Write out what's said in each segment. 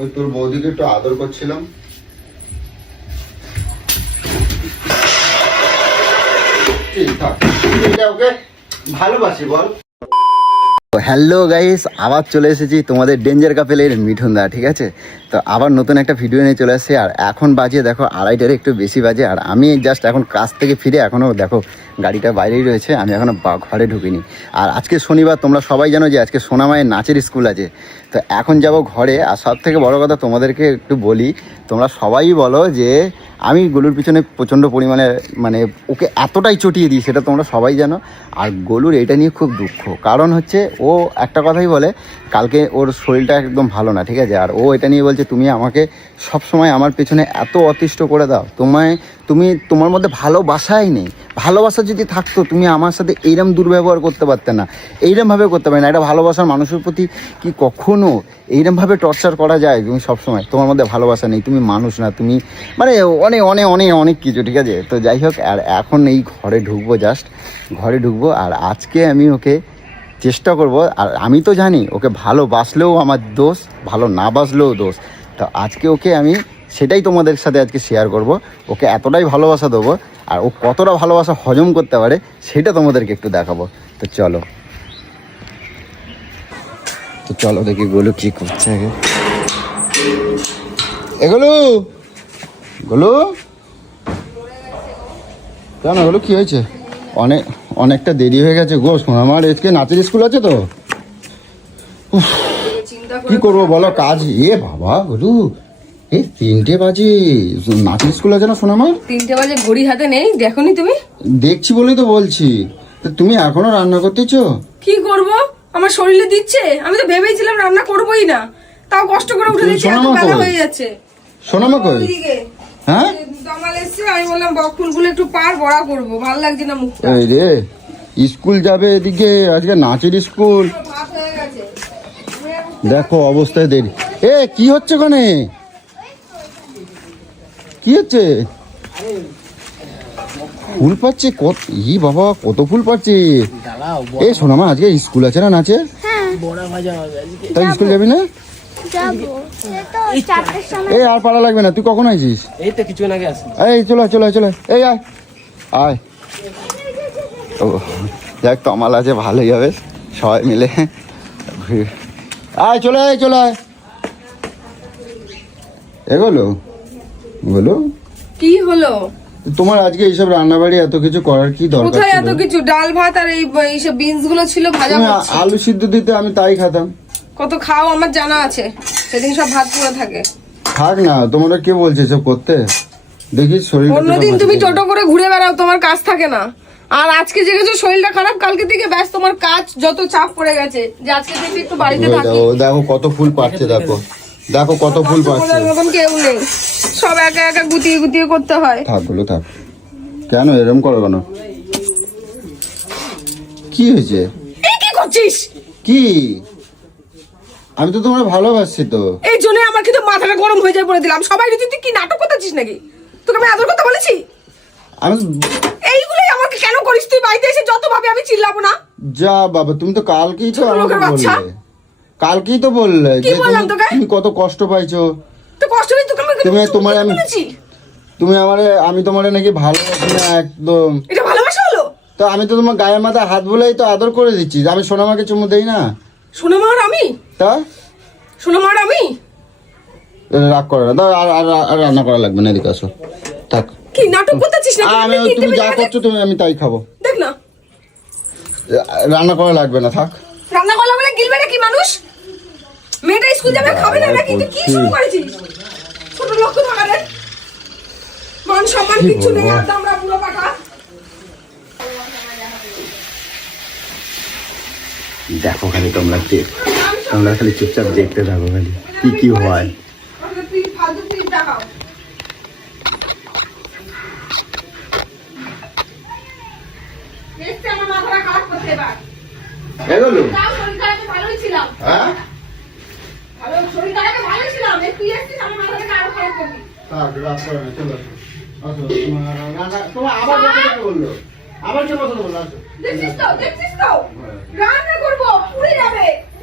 ওই তোর বৌদিকে একটু আদর করছিলাম। ঠিক ওকে ভালোবাসি বল। হ্যালো গাইস, আবার চলে এসেছি তোমাদের ডেঞ্জার কাপেলের মিঠুন দা, ঠিক আছে? তো আবার নতুন একটা ভিডিও নিয়ে চলে আসছে, আর এখন বাজে, দেখো, আড়াইটার একটু বেশি বাজে, আর আমি জাস্ট এখন কাজ থেকে ফিরে এখনও দেখো, গাড়িটা বাইরেই রয়েছে, আমি এখনও ঘরে ঢুকিনি। আর আজকে শনিবার, তোমরা সবাই জানো যে আজকে সোনামায়ের নাচের স্কুল আছে। তো এখন যাব ঘরে, আর সব থেকে বড় কথা তোমাদেরকে একটু বলি, তোমরা সবাই বলো যে আমি গলুর পিছনে প্রচণ্ড পরিমাণে মানে ওকে এতটাই চটিয়ে দিই, সেটা তোমরা সবাই জানো। আর গলুর এটা নিয়ে খুব দুঃখ। কারণ হচ্ছে, ও একটা কথাই বলে, কালকে ওর শরীরটা একদম ভালো না, ঠিক আছে? আর ও এটা নিয়ে বলছে, তুমি আমাকে সব সময় আমার পেছনে এত অতিষ্ঠ করে দাও। তোমায়, তুমি তোমার মধ্যে ভালোবাসাই নেই। ভালোবাসা যদি থাকতো, তুমি আমার সাথে এইরকম দুর্ব্যবহার করতে পারতে না। এইরকমভাবে করতে পারে না। এটা ভালোবাসার মানুষের প্রতি কি কখনো এইরকমভাবে টর্চার করা যায় তুমি সবসময়? তোমার মধ্যে ভালোবাসা নেই। তুমি মানুষ না, তুমি মানে অনেক অনেক অনেক অনেক কিছু, ঠিক আছে? তো যাই হোক, আর এখন এই ঘরে ঢুকবো জাস্ট ঘরে ঢুকবো, আর আজকে আমি ওকে চেষ্টা করব, আর আমি তো জানি ওকে ভালোবাসলেও আমার দোষ, ভালো না বাসলেও দোষ। তো আজকে ওকে আমি সেটাই তোমাদের সাথে আজকে শেয়ার করব, ওকে এতটাই ভালোবাসা দেবো, আর ও কতটা ভালোবাসা হজম করতে পারে সেটা তোমাদেরকে একটু দেখাবো। তো চলো। তো চলো দেখি গোলু কি করছে এগুলো! গোলু? কেন গোলু কি হয়েছে? অনেক অনেকটা দেরি হয়ে গেছে গো আমার আজকে নাচের স্কুল আছে তো? কি করব বলো কাজ? এ বাবা গোলু এই তিনটে বাজে নাচের স্কুল আছে না সোনামার? তিনটে বাজে ঘড়ি হাতে নেই দেখোনি তুমি? দেখছি বলেই তো বলছি। তুমি এখনও রান্না করতেছো? কি করব? আমার শরীরে দিচ্ছে আমি তো ভেবেছিলাম রান্না করবোই না। তাও কষ্ট করে উঠে দিচ্ছি? হয়ে যাচ্ছে। সোনামা কই? হ্যাঁ? দমাল এসছে আমি বললাম বক একটু পার বড়া করব। ভালো লাগছে না মুখটা? এই রে স্কুল যাবে এদিকে আজকে নাচের স্কুল। হয়ে দেখো অবস্থায় দেরি। এ কি হচ্ছে ওখানে? কি হচ্ছে? ফুল পাচ্ছে কত ই বাবা কত ফুল পাচ্ছে। এ সোনামা আজকে স্কুল আছে না নাচে তাই স্কুল যাবি না? এই আর পাড়া লাগবে না। তুই কখন আইছিস? এই তো কিছুক্ষণ আগে আসি এই চলে আয়, চলে আয়, চলে। আয়। এই আয়। আয়। ও দেখ তমাল আছে ভালোই হবে। সবাই মিলে আয় চলে আয় চলে আয়। এগোলো বলো কি হলো? তোমার আজকে এইসব রান্নাবাড়ি এত কিছু করার কি দরকার কোথায় এত কিছু? ডাল ভাত আর এই এইসব বিনসগুলো ছিল ভাজা আলু সিদ্ধ দিতে আমি তাই খেতাম। কত খাও আমার জানা আছে। সেদিন সব ভাত পুরো থাকে। থাক না তোমরা কে বলছে এসব করতে? দেখি শরীর অন্যদিন তুমি টোটো করে ঘুরে বেড়াও তোমার কাজ থাকে না। আর আজকে যে গেছো শরীরটা খারাপ কালকে থেকে ব্যাস তোমার কাজ যত চাপ পড়ে গেছে যে আজকে থেকে একটু বাড়িতে থাকি। দেখো কত ফুল পাচ্ছে দেখো। দেখো কত ফুল পাচ্ছে। মতন কেউ নেই। সব একা একা গুতিয়ে গুতিয়ে করতে হয়। থাকগুলো থাক। কেন এরম করো কেন? কি হয়েছে? কি করছিস? কি? আমি তো তোমার ভালোবাসছি তো। এই জন্য আমার কিন্তু মাথাটা গরম হয়ে যায় বলে দিলাম। সবাই রীতি তুই কি নাটক করতেছিস নাকি? তোকে আমি আদর কথা বলেছি? আমি এইগুলোই আমাকে কেন করিস? তুই বাড়িতে এসে যত ভাবে আমি চিল্লাবো না? যা বাবা তুমি তো কালকেই তো আমাকে বললে। কালকেই তো বললে কি যে তুমি- কত কষ্ট পাইছো। তো কষ্ট নেই তোকে তুমি তোমার আমি- তুমি আমারে আমি তোমারে নাকি ভালোবাসি না একদম। এটা ভালোবাসা হলো? তো আমি তো তোমার গায়ের মাথায় হাত বলেই তো আদর করে দিচ্ছি। আমি সোনামাকে চুমু দেই না। শোনো মার আমি? তা? শোনো মার আমি? রাগ করে না। আর আর রান্না করা লাগবে না এদিকে আসো। থাক। কি নাটক করতেছিস না আমি তুমি যা করছ তুমি আমি তাই খাব। দেখ না। রান্না করা লাগবে না থাক। রান্না করলে বলে গিলবে নাকি মানুষ? মেয়েটা স্কুল যাবে খাবে না নাকি? তুই কি শুরু করেছিস? ছোট লক্ষ্য থাকা রে মান সম্মান কি কিচ্ছু নেই আর আমরা পুরো পাঠা দেখো খালি তোমরা দেখ তোমরা খালি চুপচাপ দেখতে থাকো খালি। কি কি হয়। আমার হ্যাঁ? আমার আবার আবার কে কথা বলল আসো। দেখছিস তো দেখছিস তো? রান্না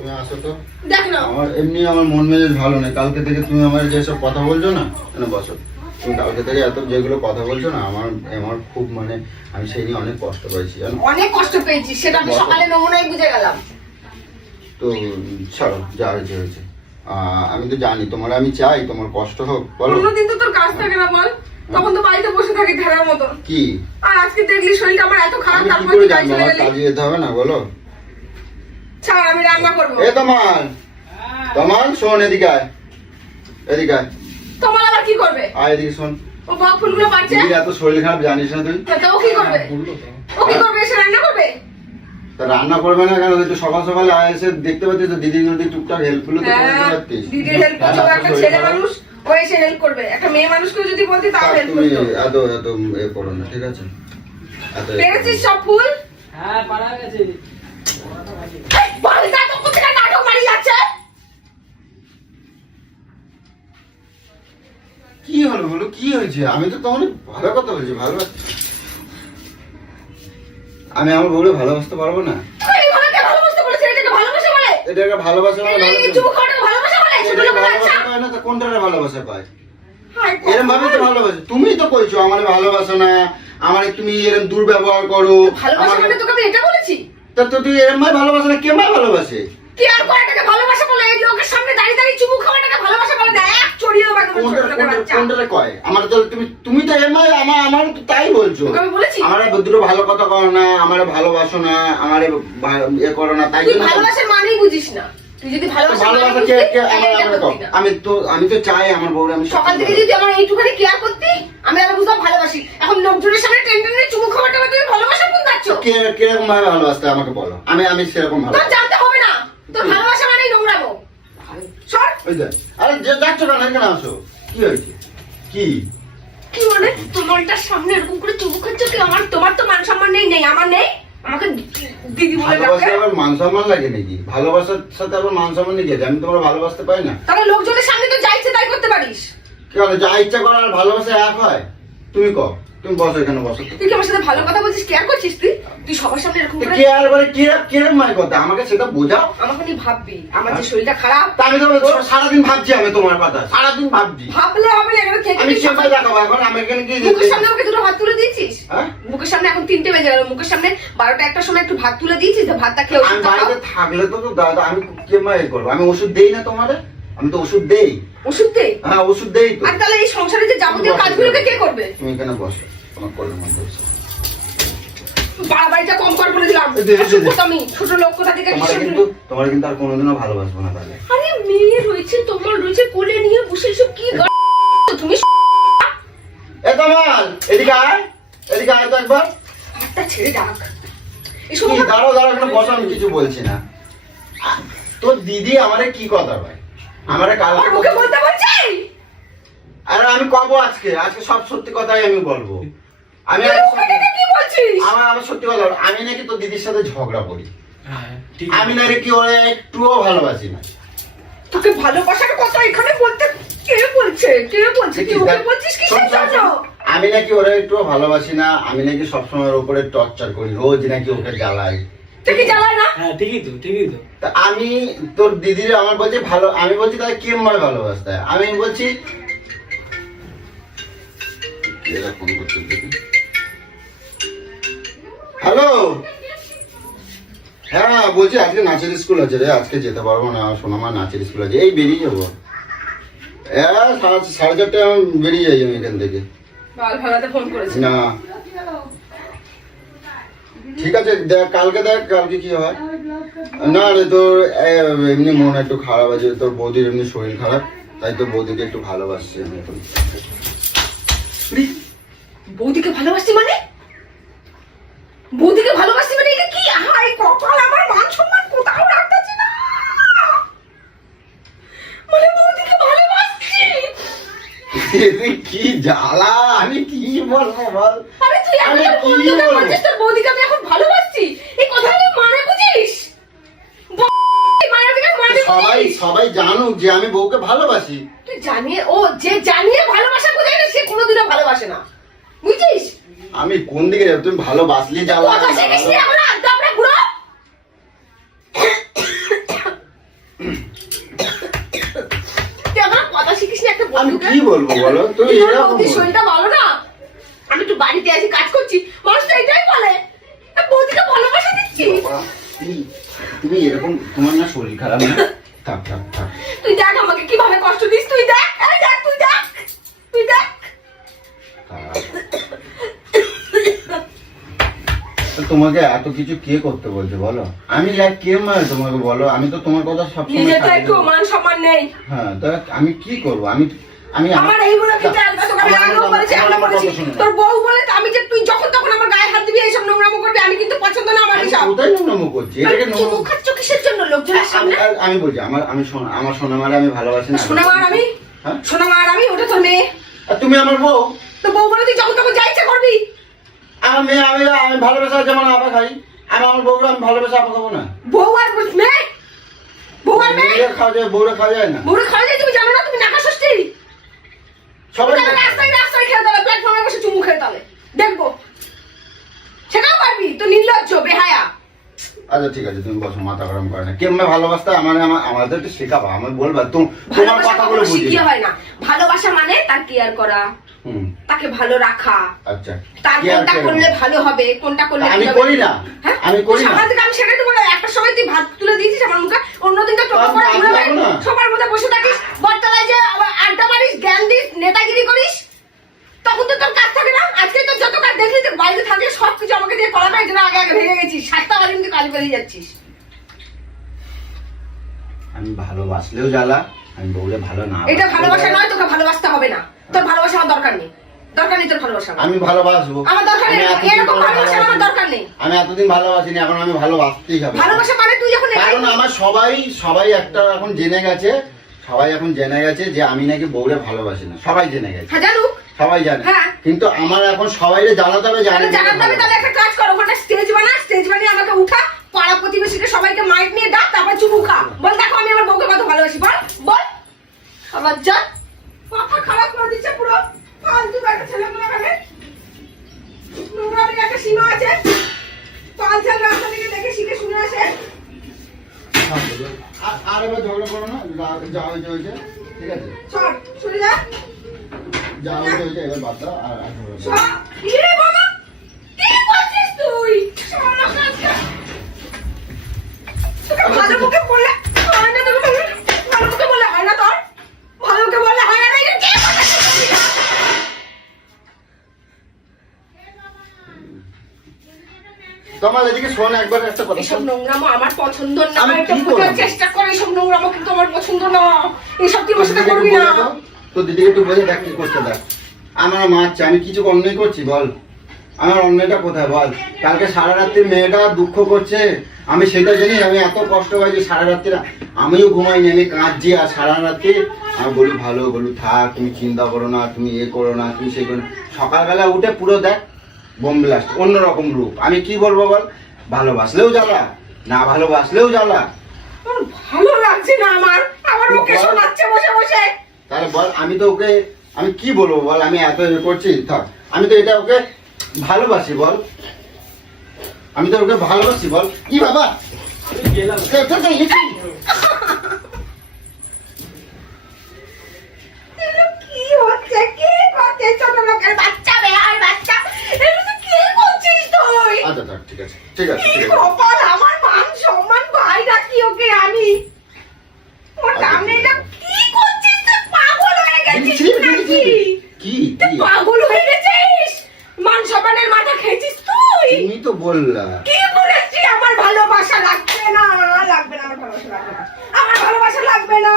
তুমি আসো তো। দেখ না। আমার এমনি আমার মন মেজাজ ভালো নেই। কালকে থেকে তুমি আমার যেসব কথা বলছো না না বসো। তুমি কালকে থেকে এত যেগুলো কথা বলছো না আমার আমার খুব মানে আমি সেই নিয়ে অনেক কষ্ট জানো? অনেক কষ্ট পেয়েছি সেটা আমি সকালে নমুনায় বুঝে গেলাম। তো ছাড়ো যা হয়েছে হয়েছে। আমি তো জানি তোমার আমি চাই তোমার কষ্ট হোক বলো। অন্যদিন তো তোর কাজ থাকে না বল। তখন তো বাড়িতে বসে থাকে ঘেরার মতো কি? আর আজকে দেখলি শরীরটা আমার এত খারাপ তারপর কাজে যেতে হবে না বলো। ছাড় আমি রান্না করব। এ তোমার তোমার শোন এদিকে আয়। এদিকে আয়। তোমার আবার কি করবে? আয় এদিকে শোন। ও বক ফুলগুলো পাচ্ছে দিদির এত শরীর খারাপ জানিস না তুই? তো ও কি করবে? ও কি করবে এসে রান্না করবে? রান্না করবে না কেন? তুই সকাল সকালে আয় এসে দেখতে পাচ্ছিস তো দিদি যদি টুকটাক হেল্প তো করতে হ্যাঁ পারতিস। দিদির হেল্প করছ হ্যাঁ, একটা ছেলে মানুষ ও এসে হেল্প করবে। একটা মেয়ে মানুষকে যদি বলতি তাও হেল্প তুমি এত এত এ করো না ঠিক আছে? পেরেছিস সব ফুল? হ্যাঁ পারা গেছে কি হলো বলো? কি হয়েছে? আমি তো তোমার ভালো কথা বলছি ভালো আমি আমার বউরে ভালোবাসতে পারব না? এটাকে ভালোবাসা না তো কোনটারে ভালোবাসা পায়? এরম ভাবে তো ভালোবাসে। তুমি তো কইছো আমার ভালোবাসা না আমার তুমি এরম দুর্ব্যবহার করো। ভালোবাসা মানে তোকে এটা বলেছি তা তো তুই ভালোবাসে না ভালোবাসে? কি আর করাটাকে ভালোবাসা বলে? এই লোকের সামনে দাঁড়িয়ে দাঁড়িয়ে চুমু খাওয়াটাকে ভালোবাসা বলে? না এক চড়িয়ে কোনটা কয়? আমার তো তুমি তুমি তো আমার আমার তো তাই বলছো। আমি বলেছি। আমার দুটো ভালো কথা করো না আমার ভালোবাসো না আমার ইয়ে করো না তাই তুই ভালোবাসার মানেই বুঝিস না। তুই যদি ভালোবাসা ভালোবাসা বুঝতি, কে কে আমার এইটা আমার করতি না। আমি তো আমি তো চাই আমার বউরে আমি সকাল থেকে যদি আমার এইটুখানি কেয়ার করতি আমি আর বুঝতাম ভালোবাসি। এখন লোকজনের সামনে টেন টেনে চুমু খাওয়াটা তুমি ভালোবাসা কোন যাচ্ছ কে কীরকম ভাবে ভালোবাসতে আমাকে বলো? আমি আমি সেরকম ভালো তোর জানতে হবে না। তোর ভালোবাসা মানেই নোংরামো সর। ওই দেখ। আরে যে যাচ্ছ কেন আসো। কি হয়েছে? কি? কি মানে? তোমারটার সামনে এরকম করে চুমু খাচ্ছ কি? আমার তোমার তো মান সম্মান নেই নেই আমার নেই? আমাকে দিদি বলে ডাকে। আবার মান সম্মান লাগে নাকি? ভালোবাসার সাথে আবার মান সম্মান নাকি আমি তোমার ভালোবাসতে পারি না। তাহলে লোকজনের সামনে তো যা ইচ্ছে তাই করতে পারিস। কি যা ইচ্ছা করার ভালোবাসা এক হয়। তুমি কও। তুমি বসো এখানে বসো। তুই কি আমার সাথে ভালো কথা বলছিস? কেয়ার করছিস তুই? তুই সবার সামনে এরকম করে কে আর বলে কি কীরকম মানে কথা? আমাকে সেটা বোঝাও। আমাকে নিয়ে ভাববি। আমার যে শরীরটা খারাপ তা আমি তো সারাদিন ভাবছি আমি তোমার কথা। সারাদিন ভাবছি। ভাবলে হবে না এখানে আমি দেখাবো? এখন আমি এখানে কি মুখের সামনে আমাকে দুটো ভাত তুলে দিয়েছিস? হ্যাঁ? মুখের সামনে এখন তিনটে বেজে গেল। মুখের সামনে বারোটা একটার সময় একটু ভাত তুলে দিয়েছিস ভাতটা খেয়ে আমি বাড়িতে থাকলে তো দাদা আমি কেমন করব? আমি ওষুধ দেই না তোমারে আমি তো ওষুধ দেই। ওষুধ দে হ্যাঁ ওষুধ দেই তো। আর তাহলে এই সংসারে যে যাবতীয় কাজগুলোকে কে করবে? তুমি এখানে বসো তোমার করলে মন বাড়াবাড়িটা কম কর বলে দিলাম। আমি ছোট লোক কোথা থেকে কিন্তু তোমার কিন্তু আর কোনোদিনও ভালোবাসবো না তাহলে। আরে মেয়ে রয়েছে তোমার রয়েছে কোলে নিয়ে বসে এসব কি তুমি এ তোমার এদিকে আয় এদিকে আয় তো একবার। হাতটা ছেড়ে ডাক। দাঁড়াও দাঁড়াও এখানে বসো আমি কিছু বলছি না। তোর দিদি আমারে কি কথা ভাই আমারে কাল মুখে বলতে বলছি আরে আমি কব আজকে? আজকে সব সত্যি কথাই আমি বলব। আমি কি বলছিস? আমার আমার সত্যি কথা বলো, আমি নাকি তোর দিদির সাথে ঝগড়া করি। হ্যাঁ আমি নাকি কি ওরে একটুও ভালোবাসি না। তোকে ভালোবাসার কথা এখানে বলতে কে বলছে? কে বলছে? তুই ওকে বলছিস কি জন্য? আমি নাকি ওরে একটুও ভালোবাসি না। আমি নাকি সবসময় ওর উপরে টর্চার করি। রোজ নাকি ওকে জ্বালাই। কি না? হ্যাঁ ঠিকই তো ঠিকই তো। আমি তোর দিদির আমার বলছি ভালো আমি বলছি তাহলে কেম ভাবে ভালোবাসতে? আমি বলছি হ্যালো হ্যাঁ বলছি আজকে নাচের স্কুল আছে রে আজকে যেতে পারব না সোনামা নাচের স্কুল আছে। এই বেরিয়ে যাব। হ্যাঁ সাড়ে চারটে আমি বেরিয়ে যাই আমি এখান থেকে। বাল ভাড়াতে ফোন করেছে। না। ঠিক আছে দেখ কালকে দেখ কালকে কি হয়? না রে তোর এমনি মন একটু খারাপ আছে তোর বৌদির এমনি শরীর খারাপ তাই তোর বৌদিকে একটু ভালোবাসছি আমি এখন। বৌদিকে ভালোবাসি মানে? বৌদিকে ভালোবাসি মানে এটা কি? হাই কপাল আমার মান সম্মান কোথাও রাখতেছি না। মানে বৌদিকে ভালোবাসছি। কি জ্বালা? আমি কি বলব বল? আমি কি বলছিস? তোর বৌদিকে আমি এখন ভালোবাসছি। এই কথাটা মানে বুঝিস? ব- তুই সবাই বুঝিস? সবাই জানুক যে আমি বউকে ভালোবাসি। তুই জানিয়ে ও যে জানিয়ে ভালোবাসা বোঝায় না সে কোনোদিনও ভালোবাসে না। বুঝছিস আমি কোন দিকে যাব? তুমি ভালোবাসলি জ্বালা কথা শিখিস নি এখন আড্ডা আমরা ঘুরো। তুই আমার কথা শিখিস না একটা আমি কি বলব বলো? কি এরকম বলো। শরীরটা ভালো না? একটু বাড়িতে আছি কাজ করছি মানুষ তো এটাই বলে। বৌদিকে ভালোবাসা দিচ্ছি তুমি- এরকম তোমার না শরীর খারাপ না? থাক থাক থাক। তুই দেখ আমাকে কীভাবে কষ্ট দিস তুই দেখ এই দেখ তুই দেখ তুই দেখ। তোমাকে এত কিছু কে করতে বলছে বলো? আমি লাইক কে মানে তোমাকে বলো? আমি তো তোমার কথা তো কাজে একটু মান সম্মান নেই। হ্যাঁ আমি কি করব? আমি আমি আমার এইগুলো কি তোকে আমি আগেও বলেছি আমরা বলেছি। তোর বউ বলে আমি যে তুই যখন তখন আমার গায়ে হাত দিবি এইসব নোংরামো করবি আমি কিন্তু পছন্দ না আমার আমি এসব কোথায় নোংরামো করছি? এটাকে কি মুখ খাচ্ছ কিসের জন্য লোকজনের সামনে? আমি- বলছি আমার আমি সোনা আমার সোনা মারে আমি ভালোবাসি না। শোনা মার আমি? হ্যাঁ? মার আমি? ওটা তোর মেয়ে। আর তুমি আমার বউ? তো বউ বলে তুই যখন তখন যা ইচ্ছা করবি। আমার মেয়ে আমি আমি ভালোবাসা যেমন আবার খাই আমি আমার বউকে আমি ভালোবাসা আবার খাব না। বউ আর মেয়ে? বউ আর মেয়ে? খাওয়া যায় বউরা খাওয়া যায় না। বউরে খাওয়া যায় তুমি জানো না তুমি নাকা ষষ্ঠী সবাই রাস্তায় রাস্তায় খেয়ে তাহলে প্ল্যাটফর্মে বসে চুমু খেয়ে তাহলে দেখব। সেটাও পারবি? তো নির্লজ্জ বেহায়া। আচ্ছা ঠিক আছে তুমি বসো মাথা গরম করে না কেমনে ভালোবাসতে আমার আমার- আমাদের তো শেখাবো আমি বলবা তুমি তোমার কথাগুলো বুঝি শিখিয়ে হয় না। ভালোবাসা মানে তার কেয়ার করা। তাকে ভালো রাখা। আচ্ছা তার কোনটা করলে ভালো হবে কোনটা করলে আমি কি করি না। হ্যাঁ? আমি করি না। সকাল আমি সেটাই তো বললাম একটা সময় তুই ভাত তুলে দিয়েছিস আমার মুখে অন্যদিন তো করে ঘুরে। সবার মধ্যে বসে থাকিস বটতলায় যে আবার আড্ডা মারিস জ্ঞান দিস নেতাগিরি করিস তখন তো তোর কাজ থাকে না আজকে তো যত কাজ দেখলি তো বাইরে থাকলে সব কিছু আমাকে দিয়ে করা যায় যেন আগে আগে ভেঙে গেছিস সাতটা বেরিয়ে যাচ্ছিস। আমি ভালোবাসলেও জ্বালা আমি বউলে ভালো না এটা ভালোবাসা নয় তোকে ভালোবাসতে হবে না। তোর ভালোবাসা আমার দরকার নেই। দরকার নেই তোর ভালোবাসা আমি ভালোবাসবো। আমার দরকার নেই এরকম ভালোবাসা। আমার দরকার নেই। আমি এতদিন ভালোবাসিনি এখন আমি ভালোবাসতেই হবে। ভালোবাসা মানে তুই যখন কারণ আমার সবাই সবাই একটা এখন জেনে গেছে সবাই এখন জেনে গেছে যে আমি নাকি বউরে ভালোবাসি না। সবাই জেনে গেছে। হ্যাঁ জানুক। সবাই জানে। হ্যাঁ। কিন্তু আমার এখন সবাই জানাতে হবে জানাতে হবে। তাহলে একটা কাজ কর ওখানে স্টেজ বানা স্টেজ বানিয়ে আমাকে উঠা। পাড়া প্রতিবেশীকে সবাইকে মাইক নিয়ে ডাক তারপর চুমু খা। বল দেখো আমি আমার বউকে কত ভালোবাসি বল বল। আবার যা। মাথা খারাপ করে দিচ্ছে পুরো। ফালতু একটা ছেলেগুলো এখানে। নোংরামির একটা সীমা আছে। পাঁচজন রাস্তা থেকে দেখে শিখে শুনে আসে। আর- এবার ঝগড়া করো না যা হয়েছে হয়েছে ঠিক আছে? চল শুনে যা। যা হয়েছে হয়েছে এবার বাদ দাও আর আর ঝগড়া তোমার এদিকে শোন একবার একটা কথা এসব নোংরামো আমার পছন্দ না আমি এটা বোঝার চেষ্টা করে এসব নোংরামো কিন্তু আমার পছন্দ না। এসব তুই আমার সাথে করবি না। তোর দিদিকে একটু বলে দেখ কি করতে দেখ। আমার মারছে আমি কিছু অন্যায় করছি বল। আমার অন্যায়টা কোথায় বল? কালকে সারা রাত্রি মেয়েটা দুঃখ করছে আমি সেটা জানি আমি এত কষ্ট পাই যে সারা রাত্রি আমিও ঘুমাইনি আমি কাঁদছি আর সারা রাত্রি আমি বলি ভালো বলু থাক তুমি চিন্তা করো না তুমি এ করো না তুমি সে করো না। সকালবেলা উঠে পুরো দেখ বোম ব্লাস্ট অন্যরকম রূপ। আমি কি বলব বল? ভালোবাসলেও জ্বালা না ভালোবাসলেও জ্বালা। ভালো লাগছে না আমার? আমার মুখে শোনাচ্ছে বসে বসে। তাহলে বল আমি তো ওকে আমি কি বলব বল? আমি এত করছি থাক। আমি তো এটা ওকে ভালোবাসি বল। আমি তো ওকে ভালোবাসি বল। কি বাবা? গেলাম কে- কে- কে- এ কি? এগুলো কি হচ্ছে কি করছে ছোট লোকের বাচ্চা বেহার বাচ্চা এগুলো তুই কি করছিস তুই আচ্ছা থাক ঠিক আছে ঠিক আছে ঠিক আছে। কপাল আমার মান সম্মান ভাই রাখি ওকে আমি? ওর আচ্ছা, সামনে এটা কি করছিস তুই পাগল হয়ে গেছিস। নাকি? কি তুই পাগল হয়ে গেছিস? মান সম্মানের মাথা খেয়েছিস তুই? তুমি তো বললা। কি বলেছি আমার ভালোবাসা লাগবে না লাগবে না আমার ভালোবাসা লাগবে না আমার ভালোবাসা লাগবে না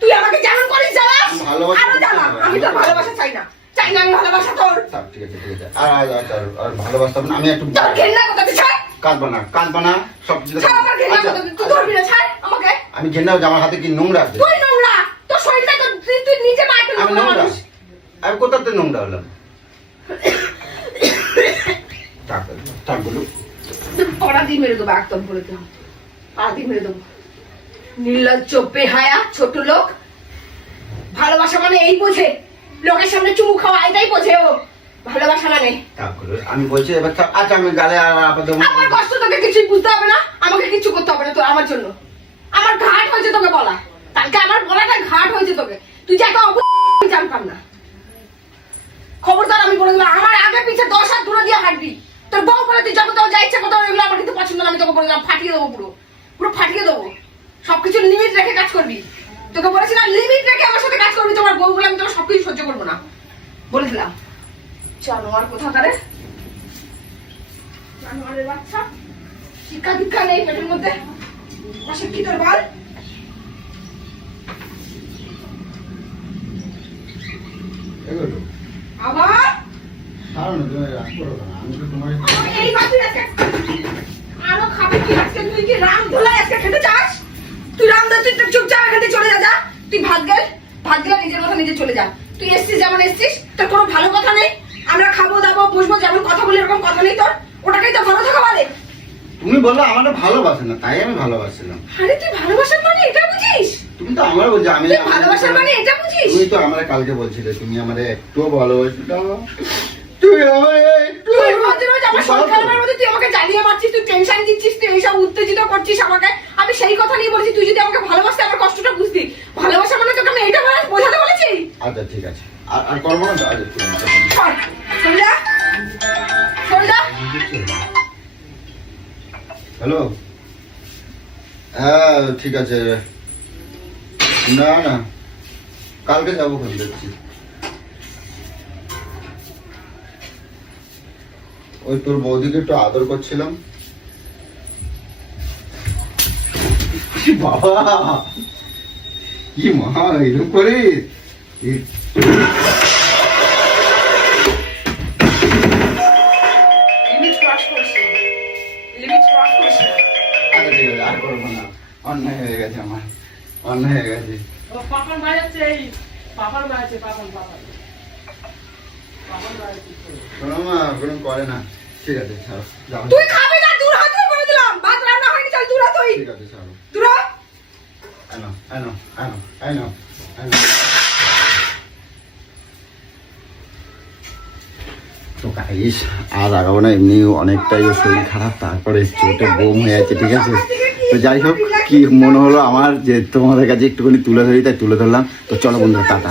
তুই আমাকে যেমন করিস জ্বালাস ভালোবাসা আরও জ্বালা করতে হবে। আমি তোর ভালোবাসা চাই না চাই না আমি ভালোবাসা তোর থাক ঠিক আছে ঠিক আছে। আর আর আর- আর- আর ভালোবাসতাম না আমি একটু তোর ঘেন্না কথা ছাড়! কাঁদবো না কাঁদবো না সব কিছু ছাড় আমার ঘেন্না আচ্ছা, তুই ধরবি না ছাড় আমাকে! আমি ঘেন্না আমার হাতে কি নোংরা আছে? তুই নোংরা! তোর শরীরটা তো তুই তুই নিজে না আমি নোংরা? নোংরা আমি কোথাতে নোংরা হলাম? থাক থাক বলু পড়া দিয়ে মেরে দেবো একদম বলে দিলাম। পড়া দিয়ে মেরে দেবো। নির্লজ্জ বেহায়া ছোট লোক। ভালোবাসা মানে এই বোঝে। লোকের সামনে চুমু খাওয়া এটাই বোঝে ও। ভালোবাসা মানে? আমি বলছি এবার আচ্ছা আমি গালে আপাতত আমার কষ্ট তোকে কিছুই বুঝতে হবে না আমাকে কিছু করতে হবে না তো আমার জন্য। আমার ঘাট হয়েছে তোকে বলা। কালকে আমার বলাটা ঘাট হয়েছে তোকে। তুই যে একটা অবস্থা জানতাম না। খবরদার আমি বলে দিলাম আমার আগে পিছে দশ হাত দূরে দিয়ে হাঁটবি। তোর বউ বলে তুই যখন যা ইচ্ছা কোথাও এগুলো আমার কিন্তু পছন্দ না আমি তোকে বলে দিলাম ফাটিয়ে দেবো পুরো। পুরো ফাটিয়ে দেবো। সবকিছু লিমিট রেখে কাজ করবি। তোকে বলেছি না লিমিট রেখে আমার সাথে কাজ করবি তোমার বউ বলে আমি তোকে সবকিছু সহ্য করব না। বলে দিলাম। জানোয়ার কোথাকারে? জানোয়ারের বাচ্চা। শিক্ষা দীক্ষা নেই পেটের মধ্যে। অশিক্ষিতর বাল। আবার? এই আজকে আরও খাবি কি আজকে? তুই কি রাম ধোলাই আজকে খেতে চাস? তুই রাম ধোলাই তুই তো চুপচাপ এখান থেকে চলে যা যা। তুই ভাত গেল ভাত গেলে নিজের মতো নিজে চলে যা। তুই এসছিস যেমন এসছিস তোর কোনো ভালো কথা নেই। আমরা খাব দাবো বসবো যেমন কথা বলি এরকম কথা নেই তোর। ওটাকেই তো ভালো থাকা বলে। তুমি বললে আমাকে ভালোবাসে না তাই আমি ভালোবাসছিলাম আরে তুই ভালোবাসার মানে এটা বুঝিস? তুমি তো আমার বলছো আমি ভালোবাসার মানে এটা বুঝিস? তুমি তো আমার কালকে বলছিলে তুমি আমারে একটু ভালোবাসি না তুই আমার একটু তুই রোজ আমার সন্ধ্যাবেলার মধ্যে তুই আমাকে জ্বালিয়ে মারছিস তুই টেনশন দিচ্ছিস তুই এইসব উত্তেজিত করছিস আমাকে। আমি সেই কথা নিয়ে বলেছি তুই যদি আমাকে ভালোবাসতে আমার কষ্টটা বুঝতি। ভালোবাসা মানে তোকে আমি এটা বোঝাতে বলেছি? আচ্ছা ঠিক আছে। আর আর করব না। হ্যালো? হ্যাঁ ঠিক আছে। না না। কালকে যাব ফোন দেখছি। ওই তোর বৌদিকে একটু আদর করছিলাম। কি বাবা! কি মা এরকম করে? আচ্ছা আছে আর করব না। অন্যায় হয়ে গেছে আমার। অন্যায় হয়ে গেছে। পাপান বাজাচ্ছে এই। পাপান বাজাচ্ছে পাপান পাপান পাপান কোনো মা কোনো করে না। ঠিক আছে ছাড়ো। যাও। তুই খাবি না দূর হাত বলে দিলাম। ভাত রান্না হয়নি চল দূর তুই ঠিক আছে ছাড়ো। দূর হ। I know, I know, guys আর আগাবো না এমনি অনেকটাই শরীর খারাপ, তারপরে চোটে বোম হয়ে আছে, ঠিক আছে? তো যাই হোক, কি মনে হলো আমার, যে তোমাদের কাছে একটুখানি তুলে ধরি, তাই তুলে ধরলাম। তো চলো বন্ধুরা, টাটা।